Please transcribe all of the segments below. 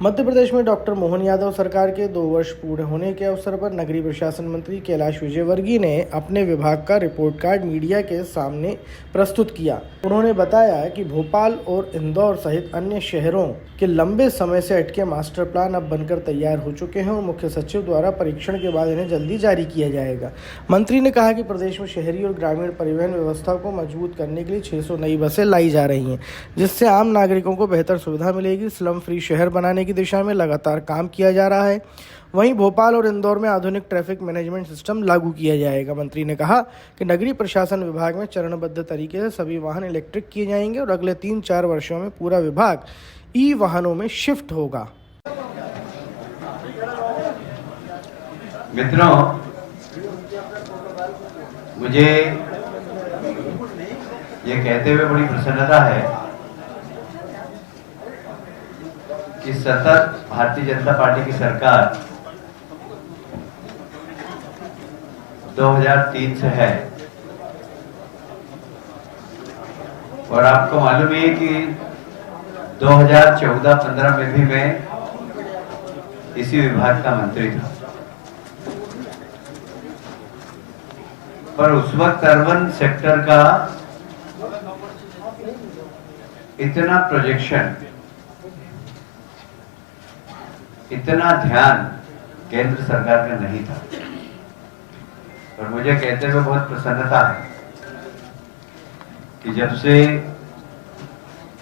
मध्य प्रदेश में डॉक्टर मोहन यादव सरकार के 2 वर्ष पूरे होने के अवसर पर नगरीय प्रशासन मंत्री कैलाश विजयवर्गीय ने अपने विभाग का रिपोर्ट कार्ड मीडिया के सामने प्रस्तुत किया। उन्होंने बताया कि भोपाल और इंदौर सहित अन्य शहरों के लंबे समय से अटके मास्टर प्लान अब बनकर तैयार हो चुके हैं और मुख्य सचिव द्वारा परीक्षण के बाद इन्हें जल्दी जारी किया जाएगा। मंत्री ने कहा कि प्रदेश में शहरी और ग्रामीण परिवहन व्यवस्था को मजबूत करने के लिए 600 नई बसें लाई जा रही हैं, जिससे आम नागरिकों को बेहतर सुविधा मिलेगी। स्लम फ्री शहर बनाने की दिशा में लगातार काम किया जा रहा है। वहीं भोपाल और इंदौर में आधुनिक ट्रैफिक मैनेजमेंट सिस्टम लागू किया जाएगा। मंत्री ने कहा कि नगरीय प्रशासन विभाग में चरणबद्ध तरीके से सभी वाहन इलेक्ट्रिक किए जाएंगे और अगले 3-4 वर्षों में पूरा विभाग ई वाहनों में शिफ्ट होगा। मित्रों, मुझे ये कहते हुए बड़ी प्रसन्नता है कि सतत भारतीय जनता पार्टी की सरकार 2003 से है और आपको मालूम है कि 2014-15 में भी मैं इसी विभाग का मंत्री था, पर उस वक्त अर्बन सेक्टर का इतना प्रोजेक्शन, इतना ध्यान केंद्र सरकार का नहीं था। और मुझे कहते हुए बहुत प्रसन्नता है कि जब से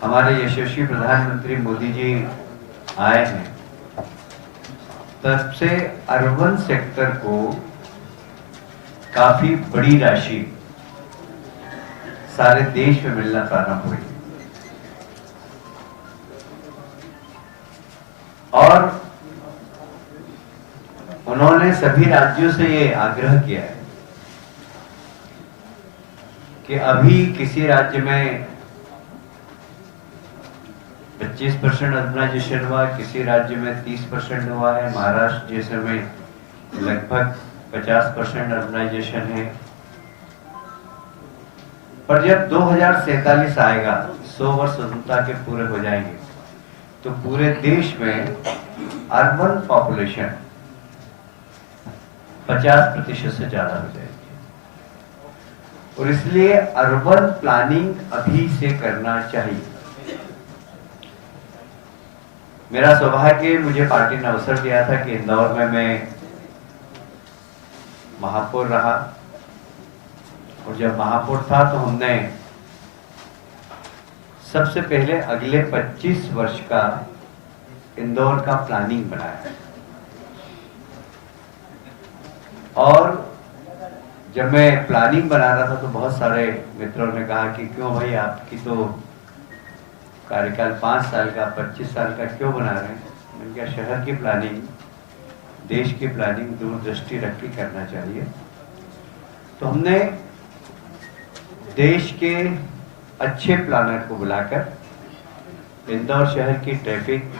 हमारे यशस्वी प्रधानमंत्री मोदी जी आए हैं, तब से अर्बन सेक्टर को काफी बड़ी राशि सारे देश में मिलना प्रारंभ हुई और उन्होंने सभी राज्यों से ये आग्रह किया है कि अभी किसी राज्य में 25% अर्बनाइजेशन हुआ, किसी राज्य में 30% हुआ है, महाराष्ट्र जैसे में लगभग 50% अर्बनाइजेशन है। पर जब 2047 आएगा, 100 वर्ष स्वतंत्रता के पूरे हो जाएंगे, तो पूरे देश में अर्बन पॉपुलेशन 50% से ज्यादा हो जाएगी और इसलिए अर्बन प्लानिंग अभी से करना चाहिए। मेरा सौभाग्य, मुझे पार्टी ने अवसर दिया था कि इंदौर में मैं महापौर रहा और जब महापौर था तो हमने सबसे पहले अगले 25 वर्ष का इंदौर का प्लानिंग बनाया और जब मैं प्लानिंग बना रहा था तो बहुत सारे मित्रों ने कहा कि क्यों भाई, आपकी तो कार्यकाल 5 साल का, 25 साल का क्यों बना रहे हैं? मैंने कहा शहर की प्लानिंग, देश की प्लानिंग दूरदृष्टि रख के करना चाहिए। तो हमने देश के अच्छे प्लानर को बुलाकर इंदौर शहर की ट्रैफिक,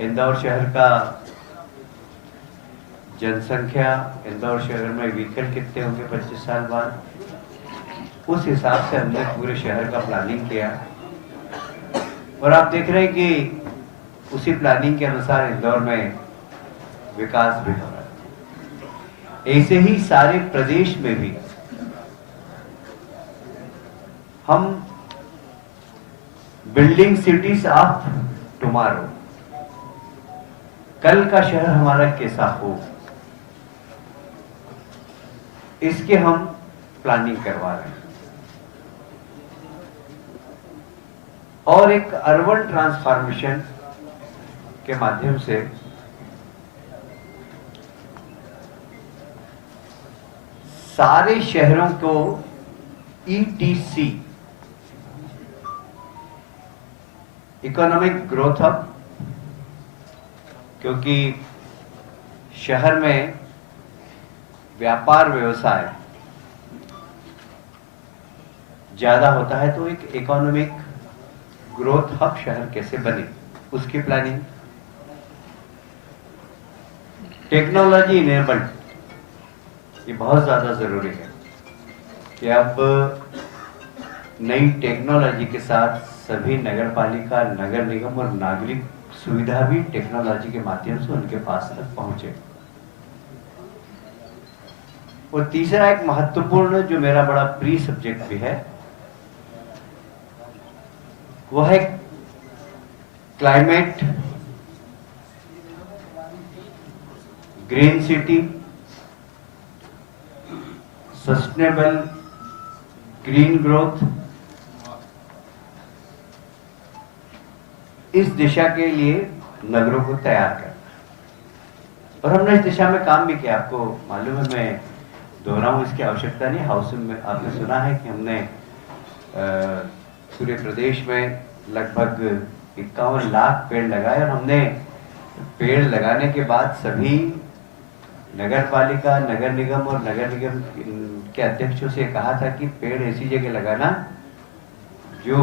इंदौर शहर का जनसंख्या, इंदौर शहर में व्हीकल कितने होंगे 25 साल बाद, उस हिसाब से हमने पूरे शहर का प्लानिंग किया और आप देख रहे हैं कि उसी प्लानिंग के अनुसार इंदौर में विकास भी हो रहा है। ऐसे ही सारे प्रदेश में भी हम बिल्डिंग सिटीज ऑफ टुमारो, कल का शहर हमारा कैसा हो, इसके हम प्लानिंग करवा रहे हैं और एक अर्बन ट्रांसफॉर्मेशन के माध्यम से सारे शहरों को ETC, इकोनॉमिक ग्रोथ हब, क्योंकि शहर में व्यापार व्यवसाय ज्यादा होता है, तो एक इकोनॉमिक ग्रोथ हब शहर कैसे बने, उसकी प्लानिंग। टेक्नोलॉजी इनेबल्ड, ये बहुत ज्यादा जरूरी है कि अब नई टेक्नोलॉजी के साथ सभी नगर पालिका, नगर निगम और नागरिक सुविधा भी टेक्नोलॉजी के माध्यम से उनके पास तक पहुंचे। और तीसरा एक महत्वपूर्ण जो मेरा बड़ा प्रिय सब्जेक्ट भी है वो है climate, green city, sustainable green growth. इस दिशा के लिए नगरों को तैयार करना, और हमने इस दिशा में काम भी किया। आपको मालूम है, मैं दोहराऊं इसकी आवश्यकता नहीं। हाउस में आपने सुना है कि हमने पूरे प्रदेश में लगभग 51 लाख पेड़ लगाए, और हमने पेड़ लगाने के बाद सभी नगर पालिका, नगर निगम और नगर निगम के अध्यक्षों से कहा था कि पेड़ ऐसी जगह लगाना जो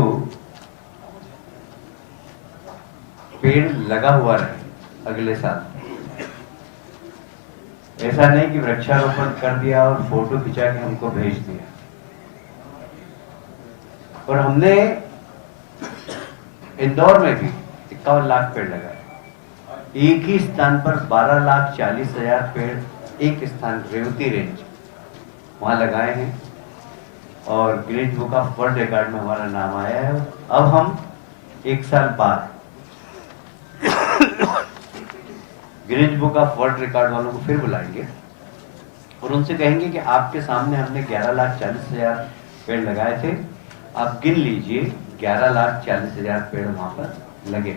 पेड़ लगा हुआ रहे अगले साल। ऐसा नहीं कि वृक्षारोपण कर दिया और फोटो खिंचा के हमको भेज दिया। और हमने इंदौर में भी 51 लाख पेड़ लगाए। एक ही स्थान पर 12,40,000 पेड़, एक स्थान रेवती रेंज वहां लगाए हैं, और Guinness book of world record में हमारा नाम आया है। अब हम एक साल बाद Guinness book of world record वालों को फिर बुलाएंगे और उनसे कहेंगे कि आपके सामने हमने 11,40,000 पेड़ लगाए थे, आप गिन लीजिए 11,40,000 पेड़ वहां पर लगे।